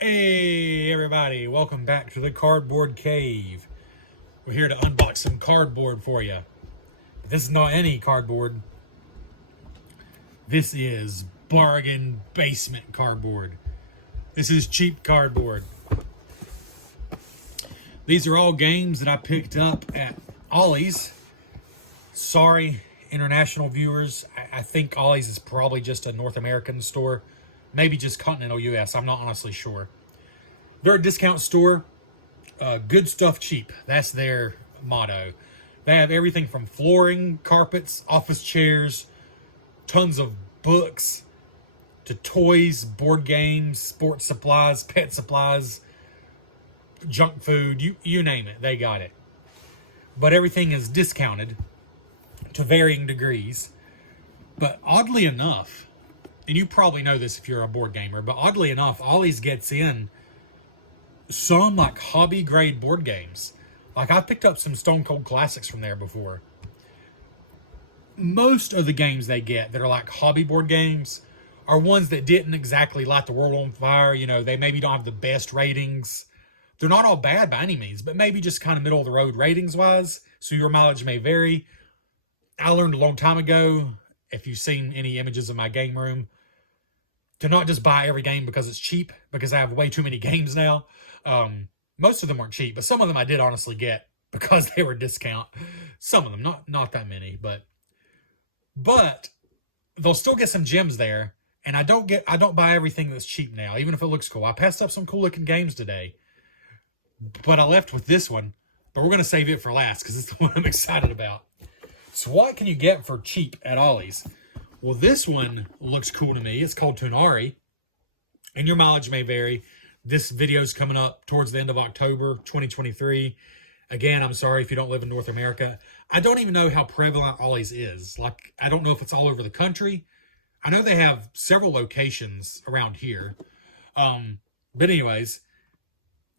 Hey everybody, welcome back to the Cardboard Cave. We're here to unbox some cardboard for you. This is not any cardboard. This is bargain basement cardboard. This is cheap cardboard. These are all games that I picked up at Ollie's. Sorry, international viewers. I think Ollie's is probably just a North American store. Maybe just continental US. I'm not honestly sure. They're a discount store. Good stuff cheap. That's their motto. They have everything from flooring, carpets, office chairs, tons of books, to toys, board games, sports supplies, pet supplies, junk food, you name it, they got it. But everything is discounted to varying degrees. But oddly enough, and you probably know this if you're a board gamer, but oddly enough, Ollie's gets in some like hobby grade board games. Like I picked up some Stone Cold Classics from there before. Most of the games they get that are like hobby board games are ones that didn't exactly light the world on fire. You know, they maybe don't have the best ratings. They're not all bad by any means, but maybe just kind of middle of the road ratings wise. So your mileage may vary. I learned a long time ago, if you've seen any images of my game room, to not just buy every game because it's cheap, because I have way too many games now. Most of them weren't cheap, but some of them I did honestly get because they were discount. Some of them, not that many, but they'll still get some gems there. And I don't buy everything that's cheap now, even if it looks cool. I passed up some cool looking games today, but I left with this one. But we're gonna save it for last because it's the one I'm excited about. So what can you get for cheap at Ollie's? Well, this one looks cool to me. It's called Tonari, and your mileage may vary. This video is coming up towards the end of October 2023. Again, I'm sorry if you don't live in North America. I don't even know how prevalent Ollie's is. Like, I don't know if it's all over the country. I know they have several locations around here. But anyways,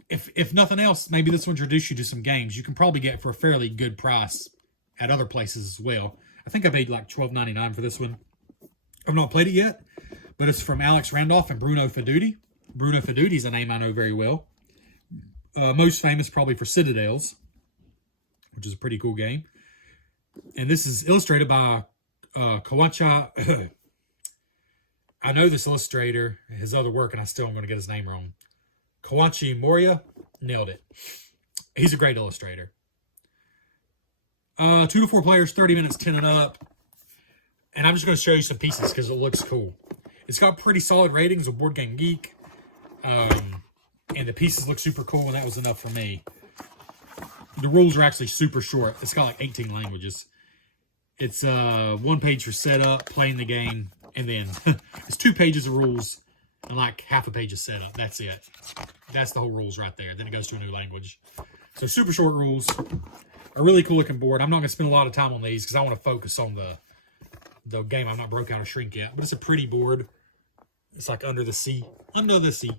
if nothing else, maybe this will introduce you to some games you can probably get for a fairly good price at other places as well. I think I paid like $12.99 for this one. I've not played it yet, but it's from Alex Randolph and Bruno Feduti. Bruno Feduti is a name I know very well. Most famous probably for Citadels, which is a pretty cool game. And this is illustrated by Kawacha. I know this illustrator, his other work, and I still am going to get his name wrong. Kawachi Moria, nailed it. He's a great illustrator. 2 to 4 players, 30 minutes, 10 and up. And I'm just going to show you some pieces because it looks cool. It's got pretty solid ratings with Board Game Geek. And the pieces look super cool, and that was enough for me. The rules are actually super short. It's got like 18 languages. It's 1 page for setup, playing the game, and then it's 2 pages of rules and like half a page of setup. That's it. That's the whole rules right there. Then it goes to a new language. So super short rules. A really cool looking board. I'm not going to spend a lot of time on these because I want to focus on the game. I'm not broke out of shrink yet, but it's a pretty board. It's like under the sea. Under the sea.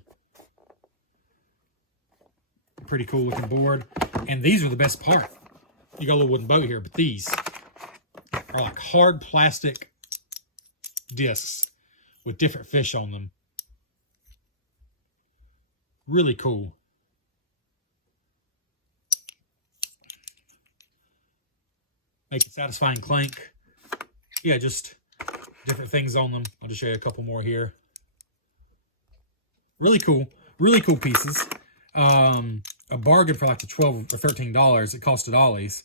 Pretty cool looking board. And these are the best part. You got a little wooden boat here, but these are like hard plastic discs with different fish on them. Really cool. Make a satisfying clank. Yeah, just different things on them. I'll just show you a couple more here. Really cool pieces. A bargain for like the $12 or $13 it cost at Ollie's.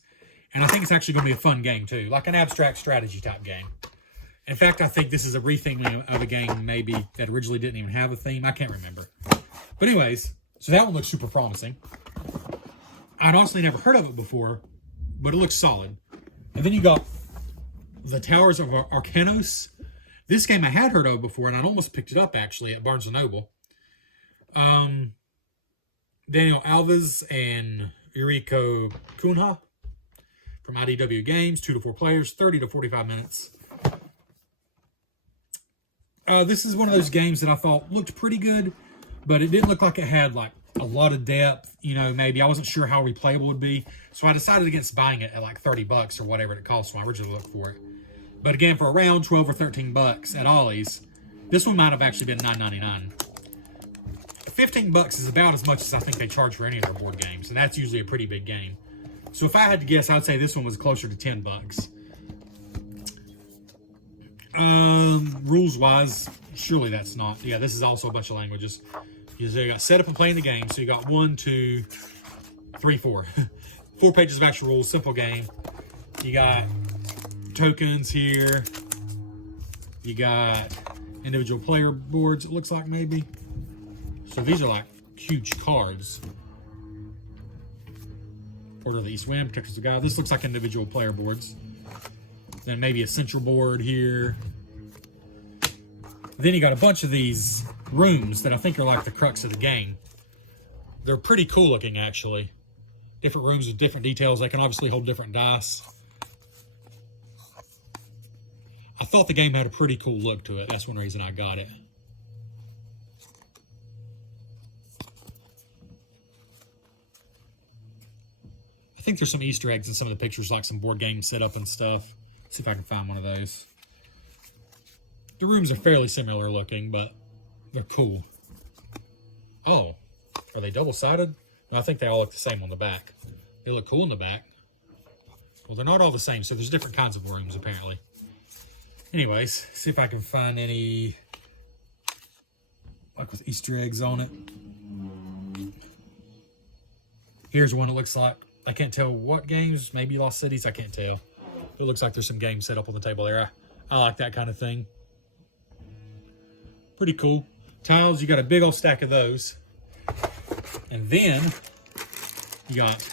And I think it's actually going to be a fun game too, like an abstract strategy type game. In fact, I think this is a retheming of a game maybe that originally didn't even have a theme. I can't remember. But anyways, so that one looks super promising. I'd honestly never heard of it before, but it looks solid. And then you got the Towers of Arcanos. This game I had heard of before, and I'd almost picked it up actually at Barnes & Noble. Daniel Alves and Yuriko Kunha from IDW Games. 2 to 4 players, 30 to 45 minutes. This is one of those games that I thought looked pretty good, but it didn't look like it had like a lot of depth. You know, maybe I wasn't sure how replayable it would be, so I decided against buying it at like 30 bucks or whatever it cost when I originally looked for it. But again, for around 12 or 13 bucks at Ollie's, this one might have actually been $9.99. $15 is about as much as I think they charge for any of their board games, and that's usually a pretty big game. So if I had to guess, I'd say this one was closer to $10. Rules-wise, surely that's not. Yeah, this is also a bunch of languages. You got set up and playing the game. So you got 1, 2, 3, 4. 4 pages of actual rules, simple game. You got tokens here. You got individual player boards, it looks like maybe. So these are like huge cards. Order of the East Wind, Protectors of God. This looks like individual player boards. Then maybe a central board here. Then you got a bunch of these rooms that I think are like the crux of the game. They're pretty cool looking, actually. Different rooms with different details. They can obviously hold different dice. I thought the game had a pretty cool look to it. That's one reason I got it. I think there's some Easter eggs in some of the pictures, like some board game setup and stuff. Let's see if I can find one of those. The rooms are fairly similar looking, but they're cool. Oh, are they double-sided? No, I think they all look the same on the back. They look cool in the back. Well, they're not all the same, so there's different kinds of rooms, apparently. Anyways, see if I can find any, like with Easter eggs on it. Here's one it looks like. I can't tell what games, maybe Lost Cities, I can't tell. It looks like there's some games set up on the table there. I like that kind of thing. Pretty cool. Tiles, you got a big old stack of those. And then you got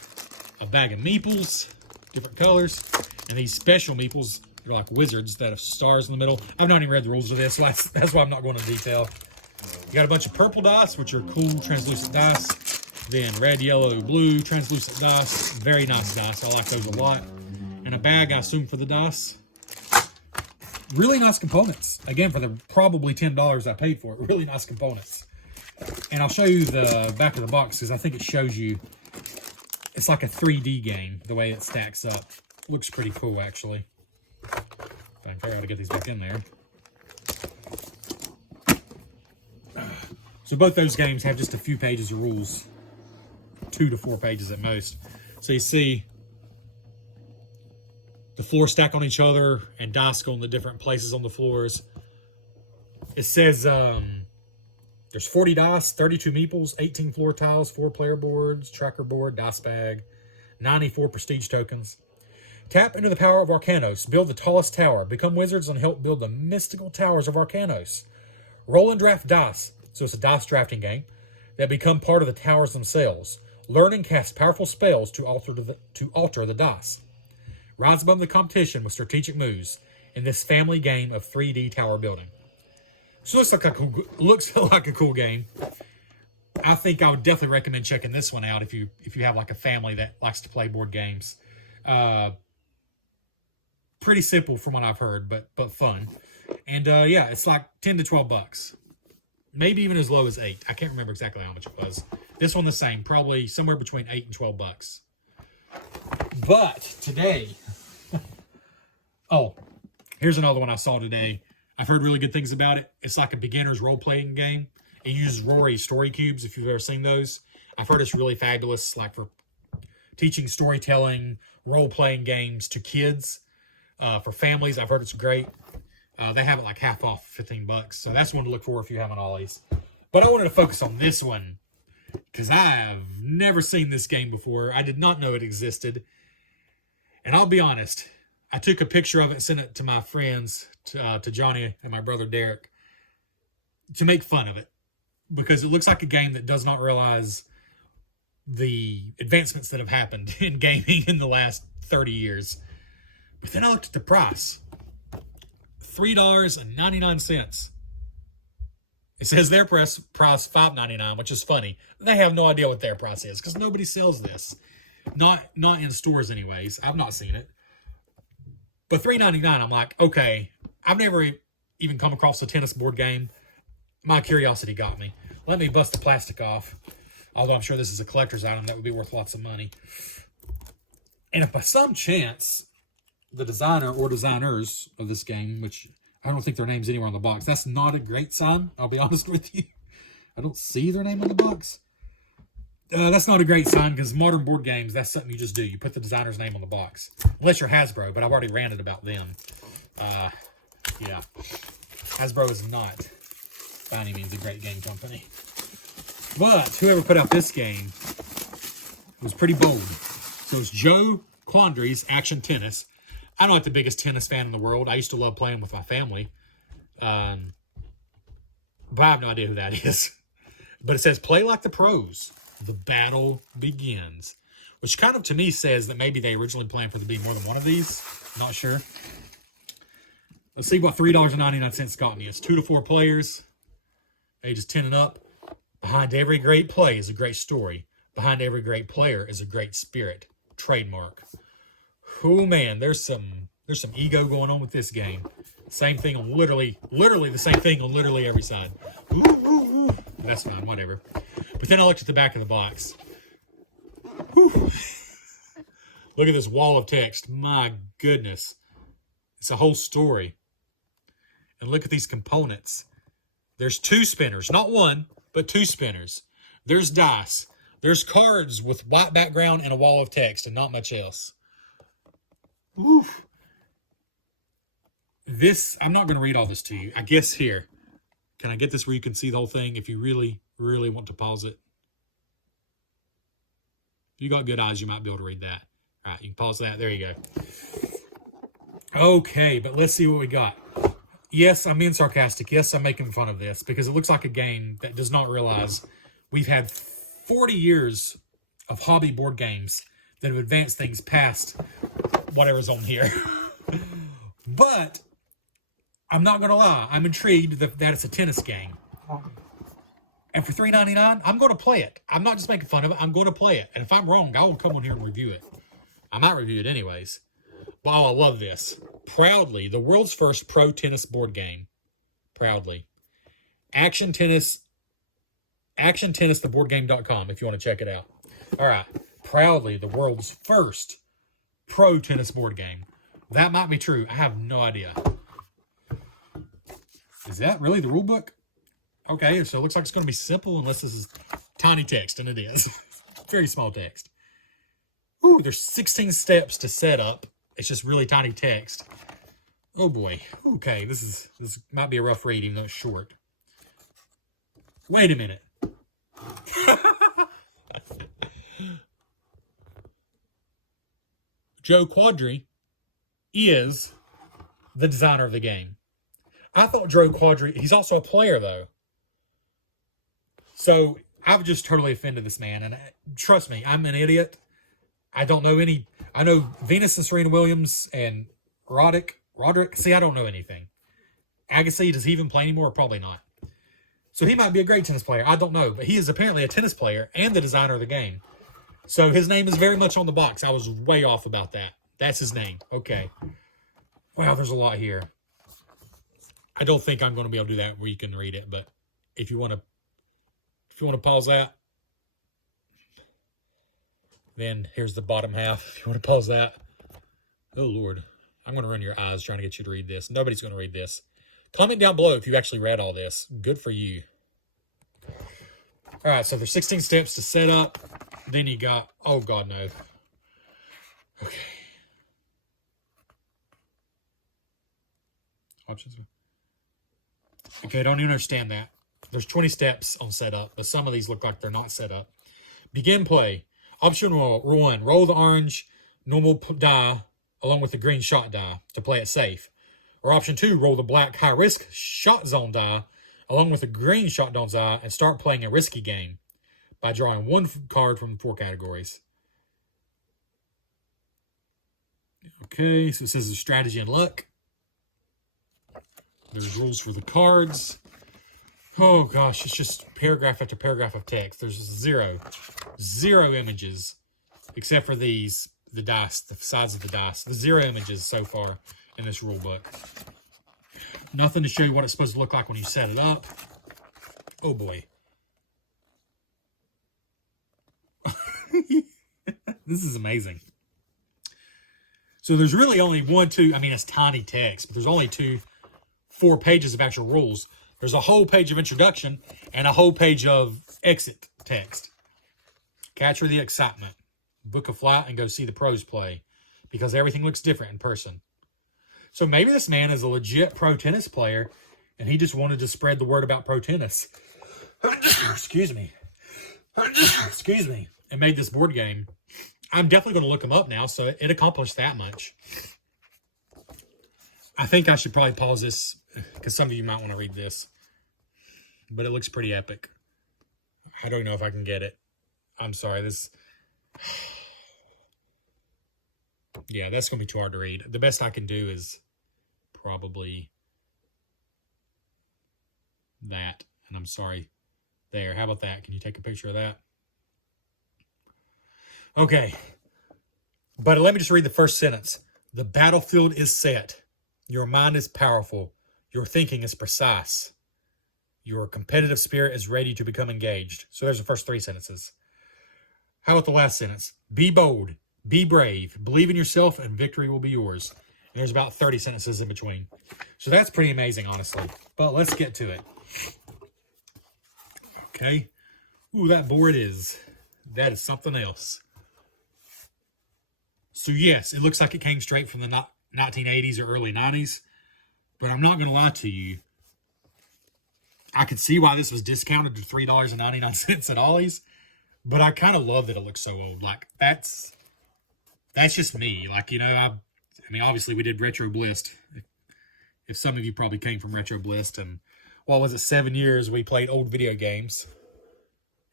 a bag of meeples, different colors. And these special meeples, they're like wizards that have stars in the middle. I've not even read the rules of this, so that's why I'm not going into detail. You got a bunch of purple dice, which are cool, translucent dice. Then red, yellow, blue, translucent dice. Very nice dice. I like those a lot. And a bag, I assume, for the dice. Really nice components. Again, for the probably $10 I paid for it. Really nice components. And I'll show you the back of the box because I think it shows you. It's like a 3D game, the way it stacks up. Looks pretty cool, actually. If I can figure out how to get these back in there. So both those games have just a few pages of rules. 2 to 4 pages at most. So you see the floor stack on each other and dice go in the different places on the floors. It says there's 40 dice, 32 meeples, 18 floor tiles, 4 player boards, tracker board, dice bag, 94 prestige tokens. Tap into the power of Arcanos. Build the tallest tower. Become wizards and help build the mystical towers of Arcanos. Roll and draft dice. So it's a dice drafting game that become part of the towers themselves. Learn and cast powerful spells to alter the dice. Rise above the competition with strategic moves in this family game of 3D tower building. So looks like a cool game. I think I would definitely recommend checking this one out if you have like a family that likes to play board games. Pretty simple from what I've heard, but fun. And yeah, it's like $10 to $12. Maybe even as low as $8. I can't remember exactly how much it was. This one the same, probably somewhere between $8 and $12. But today, oh, here's another one I saw today. I've heard really good things about it. It's like a beginner's role-playing game. It uses Rory story cubes, if you've ever seen those. I've heard it's really fabulous, like for teaching storytelling, role-playing games to kids. For families, I've heard it's great. They have it like half off, $15. So that's one to look for if you haven't always. But I wanted to focus on this one because I have never seen this game before. I did not know it existed. And I'll be honest, I took a picture of it and sent it to my friends, to Johnny and my brother Derek, to make fun of it. Because it looks like a game that does not realize the advancements that have happened in gaming in the last 30 years. But then I looked at the price. $3.99. It says their price $5.99, which is funny. They have no idea what their price is because nobody sells this. Not in stores anyways. I've not seen it. But $3.99, I'm like, okay, I've never even come across a tennis board game. My curiosity got me. Let me bust the plastic off. Although I'm sure this is a collector's item that would be worth lots of money. And if by some chance the designer or designers of this game, which I don't think their name's anywhere on the box, that's not a great sign, I'll be honest with you. I don't see their name on the box. That's not a great sign because modern board games, that's something you just do. You put the designer's name on the box. Unless you're Hasbro, but I've already ranted about them. Yeah. Hasbro is not, by any means, a great game company. But whoever put out this game was pretty bold. So it's Joe Quandry's Action Tennis. I'm not the biggest tennis fan in the world. I used to love playing with my family. But I have no idea who that is. But it says, play like the pros. The battle begins. Which kind of, to me, says that maybe they originally planned for there to be more than one of these. Not sure. Let's see what $3.99 got me. It's 2 to 4 players. Ages 10 and up. Behind every great play is a great story. Behind every great player is a great spirit. Trademark. Oh, man, there's some ego going on with this game. Same thing on literally the same thing on literally every side. Ooh, ooh, ooh. That's fine, whatever. But then I looked at the back of the box. Whew. Look at this wall of text. My goodness. It's a whole story. And look at these components. There's 2 spinners. Not one, but 2 spinners. There's dice. There's cards with white background and a wall of text and not much else. Oof. This, I'm not going to read all this to you. I guess here. Can I get this where you can see the whole thing if you really, really want to pause it? If you got good eyes, you might be able to read that. All right, you can pause that. There you go. Okay, but let's see what we got. Yes, I'm being sarcastic. Yes, I'm making fun of this because it looks like a game that does not realize we've had 40 years of hobby board games that have advanced things past whatever's on here. But I'm not going to lie. I'm intrigued that it's a tennis game. And for $3.99, I'm going to play it. I'm not just making fun of it. I'm going to play it. And if I'm wrong, I will come on here and review it. I might review it anyways. Wow, I love this. Proudly, the world's first pro tennis board game. Proudly. Action Tennis, theboardgame.com if you want to check it out. All right. Proudly, the world's first pro tennis board game. That might be true. I have no idea. Is that really the rule book? Okay, so it looks like it's going to be simple unless this is tiny text, and it is. Very small text. Ooh, there's 16 steps to set up. It's just really tiny text. Oh boy. Okay, this might be a rough read, even though it's short. Wait a minute. Joe Quadri is the designer of the game. I thought Joe Quadri, he's also a player though. So I've just totally offended this man. And trust me, I'm an idiot. I don't know any. I know Venus and Serena Williams and Roderick. See, I don't know anything. Agassi, does he even play anymore? Probably not. So he might be a great tennis player. I don't know. But he is apparently a tennis player and the designer of the game. So his name is very much on the box. I was way off about that. That's his name. Okay. Wow, there's a lot here. I don't think I'm going to be able to do that where you can read it. But if you want to pause that, then here's the bottom half. If you want to pause that. Oh, Lord. I'm going to run your eyes trying to get you to read this. Nobody's going to read this. Comment down below if you actually read all this. Good for you. All right, so there's 16 steps to set up. Then you got, oh, God, no. Okay. Options. Okay, I don't even understand that. There's 20 steps on setup, but some of these look like they're not set up. Begin play. Option 1, roll the orange normal die along with the green shot die to play it safe. Or option 2, roll the black high-risk shot zone die along with the green shot zone die and start playing a risky game by drawing 1 card from 4 categories. Okay, so it says the strategy and luck. There's rules for the cards. Oh, gosh, it's just paragraph after paragraph of text. There's zero images, except for these, the dice, the sides of the dice. The 0 images so far in this rule book. Nothing to show you what it's supposed to look like when you set it up. Oh, boy. This is amazing. So there's really only 1, 2, I mean, it's tiny text, but there's only 4 pages of actual rules. There's a whole page of introduction and a whole page of exit text. Capture the excitement. Book a flight and go see the pros play because everything looks different in person. So maybe this man is a legit pro tennis player and he just wanted to spread the word about pro tennis. Excuse me. Excuse me. And made this board game. I'm definitely going to look him up now, so it accomplished that much. I think I should probably pause this because some of you might want to read this. But it looks pretty epic. I don't know if I can get it. I'm sorry. Yeah, that's going to be too hard to read. The best I can do is probably that. And I'm sorry. There. How about that? Can you take a picture of that? Okay. But let me just read the first sentence. The battlefield is set. Your mind is powerful. Your thinking is precise. Your competitive spirit is ready to become engaged. So there's the first 3 sentences. How about the last sentence? Be bold. Be brave. Believe in yourself and victory will be yours. And there's about 30 sentences in between. So that's pretty amazing, honestly. But let's get to it. Okay. Ooh, that board that is something else. So yes, it looks like it came straight from the 1980s or early 90s. But I'm not going to lie to you. I could see why this was discounted to $3.99 at Ollie's. But I kind of love that it looks so old. Like, that's just me. Like, you know, I mean, obviously we did Retro Blist. If some of you probably came from Retro Blist, and what was it, 7 years we played old video games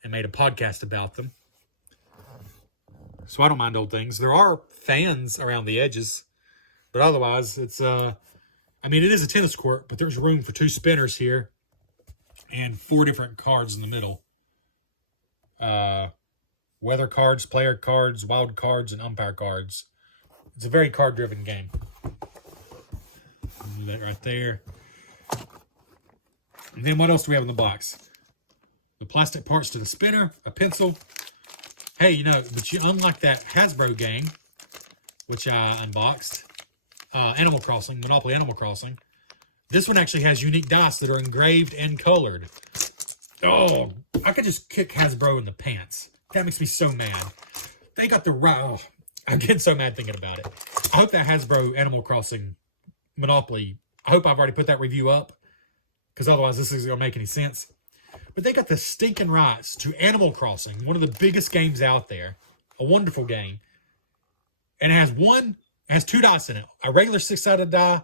and made a podcast about them. So I don't mind old things. There are fans around the edges, but otherwise it's, I mean, it is a tennis court, but there's room for 2 spinners here and 4 different cards in the middle. Weather cards, player cards, wild cards, and umpire cards. It's a very card-driven game. Do that right there. And then what else do we have in the box? The plastic parts to the spinner, a pencil. Hey, you know, but unlike that Hasbro game, which I unboxed, Animal Crossing, Monopoly Animal Crossing, this one actually has unique dice that are engraved and colored. Oh, I could just kick Hasbro in the pants. That makes me so mad. They got the right... Oh, I'm getting so mad thinking about it. I hope that Hasbro Animal Crossing Monopoly... I hope I've already put that review up. Because otherwise this isn't going to make any sense. But they got the stinking rights to Animal Crossing. One of the biggest games out there. A wonderful game. And it has 2 dice in it. A regular 6-sided die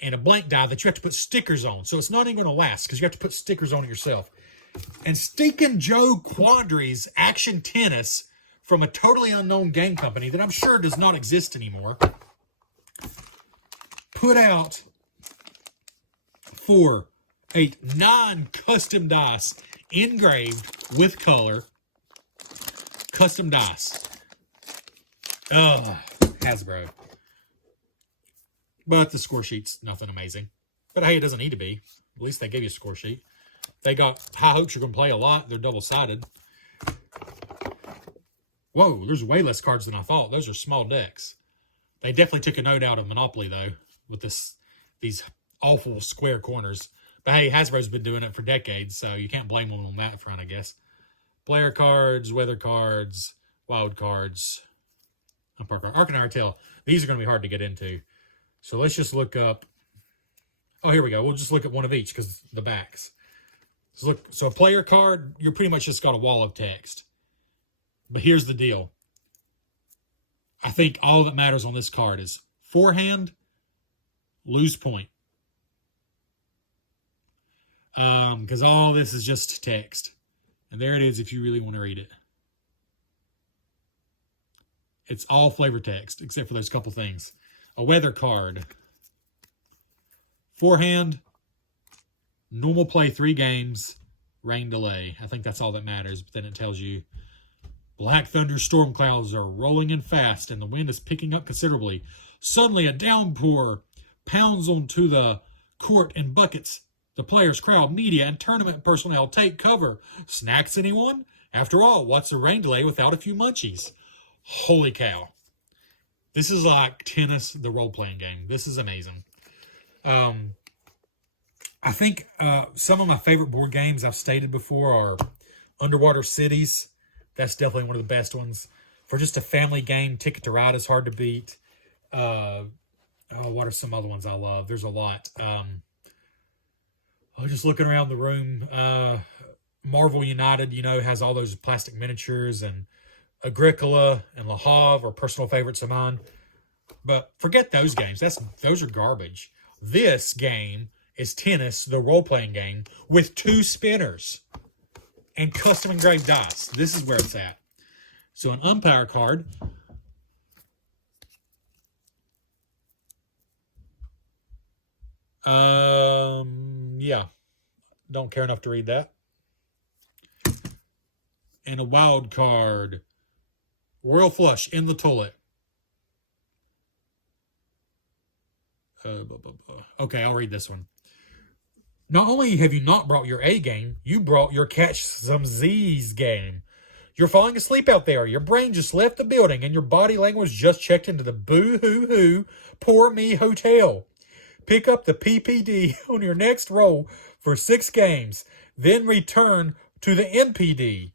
and a blank die that you have to put stickers on. So it's not even going to last because you have to put stickers on it yourself. And Stinkin' Joe Quandary's Action Tennis from a totally unknown game company that I'm sure does not exist anymore put out 4, 8, 9 custom dice engraved with color. Custom dice. Oh, Hasbro. But the score sheet's nothing amazing. But hey, it doesn't need to be. At least they gave you a score sheet. They got high hopes you're going to play a lot. They're double-sided. Whoa, there's way less cards than I thought. Those are small decks. They definitely took a note out of Monopoly, though, with these awful square corners. But hey, Hasbro's been doing it for decades, so you can't blame them on that front, I guess. Player cards, weather cards, wild cards, umpire card. Arc and Artel. These are going to be hard to get into. So let's just look up. Oh, here we go. We'll just look at one of each because the backs. So a player card, you're pretty much just got a wall of text. But here's the deal. I think all that matters on this card is forehand, lose point. Because all this is just text. And there it is if you really want to read it. It's all flavor text, except for those couple things. A weather card. Forehand, normal play 3 games, rain delay. I think that's all that matters. But then it tells you black thunder storm clouds are rolling in fast and the wind is picking up considerably. Suddenly a downpour pounds onto the court in buckets. The players, crowd, media, and tournament personnel take cover. Snacks, anyone? After all, what's a rain delay without a few munchies? Holy cow. This is like tennis, the role-playing game. This is amazing. I think some of my favorite board games I've stated before are Underwater Cities. That's definitely one of the best ones. For just a family game, Ticket to Ride is hard to beat. What are some other ones I love? There's a lot. Just looking around the room, Marvel United, has all those plastic miniatures, and Agricola and Le Havre are personal favorites of mine. But forget those games. Those are garbage. This game is Tennis, the role-playing game, with 2 spinners and custom engraved dice. This is where it's at. So an umpire card. Yeah. Don't care enough to read that. And a wild card. Royal Flush in the toilet. Okay, I'll read this one. Not only have you not brought your A game, you brought your catch some Z's game. You're falling asleep out there. Your brain just left the building and your body language just checked into the boo-hoo-hoo, poor me hotel. Pick up the PPD on your next roll for 6 games, then return to the MPD.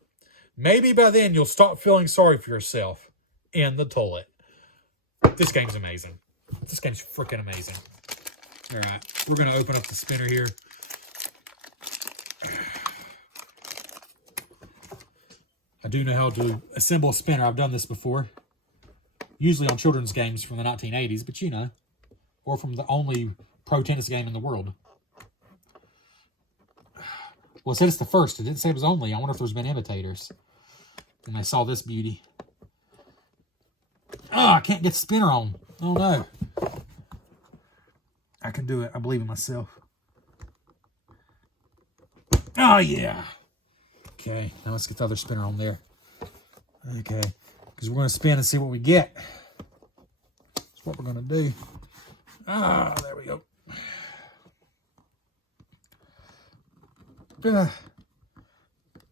Maybe by then you'll stop feeling sorry for yourself in the toilet. This game's amazing. This game's freaking amazing. All right, we're going to open up the spinner here. I do know how to assemble a spinner. I've done this before. Usually on children's games from the 1980s, but or from the only pro tennis game in the world. Well, it said it's the first. It didn't say it was only. I wonder if there's been imitators. And I saw this beauty. Oh, I can't get the spinner on. Oh, no. I can do it. I believe in myself. Oh, yeah. Okay, now let's get the other spinner on there. Okay, because we're going to spin and see what we get. That's what we're going to do. Ah, there we go.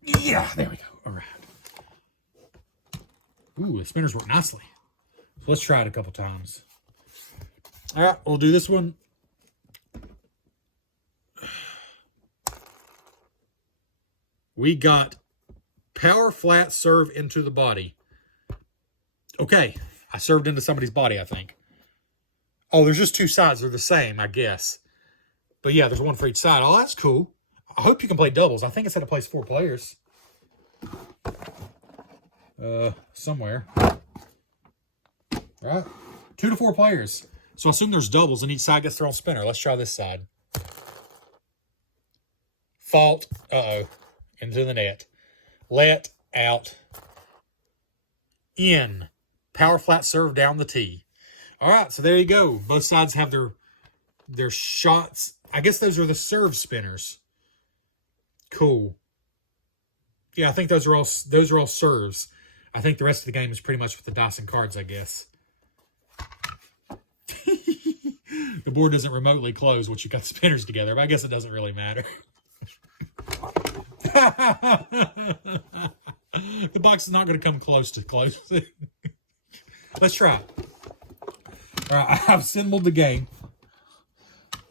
Yeah, there we go. All right. Ooh, the spinners work nicely. So let's try it a couple times. All right, we'll do this one. We got power flat serve into the body. Okay, I served into somebody's body, I think. Oh, there's just 2 sides. They're the same, I guess. But yeah, there's one for each side. Oh, that's cool. I hope you can play doubles. I think it said it plays 4 players. Somewhere. Right? 2 to 4 players. So I assume there's doubles and each side gets their own spinner. Let's try this side. Fault. Uh-oh. Into the net. Let out. In. Power flat serve down the tee. All right, so there you go. Both sides have their shots. I guess those are the serve spinners. Cool. Yeah, I think those are all serves. I think the rest of the game is pretty much with the dice and cards, I guess. The board doesn't remotely close once you got the spinners together, but I guess it doesn't really matter. The box is not going to come close to closing. Let's try it. All right, I've assembled the game.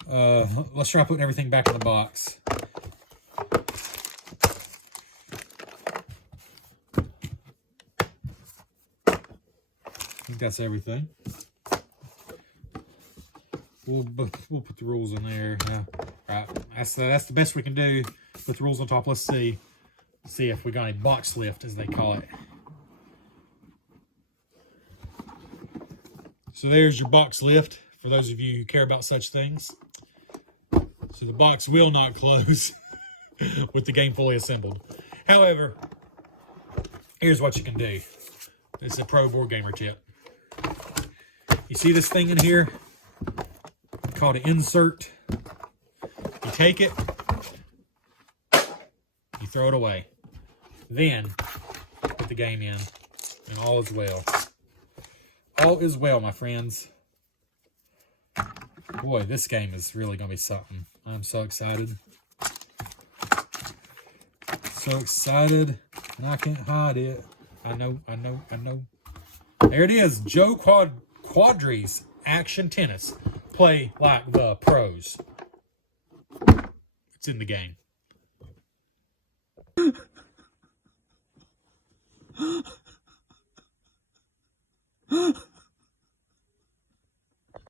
Let's try putting everything back in the box. I think that's everything. We'll put the rules in there. Yeah. All right, that's the best we can do. Put the rules on top. Let's see if we got a box lift, as they call it. So there's your box lift, for those of you who care about such things. So the box will not close with the game fully assembled. However, here's what you can do. This is a pro board gamer tip. You see this thing in here? Called an insert. You take it, you throw it away. Then, put the game in, and all is well. All is well, my friends. Boy, this game is really going to be something. I'm so excited. So excited, and I can't hide it. I know. There it is, Joe Quadri's Action Tennis. Play like the pros. It's in the game.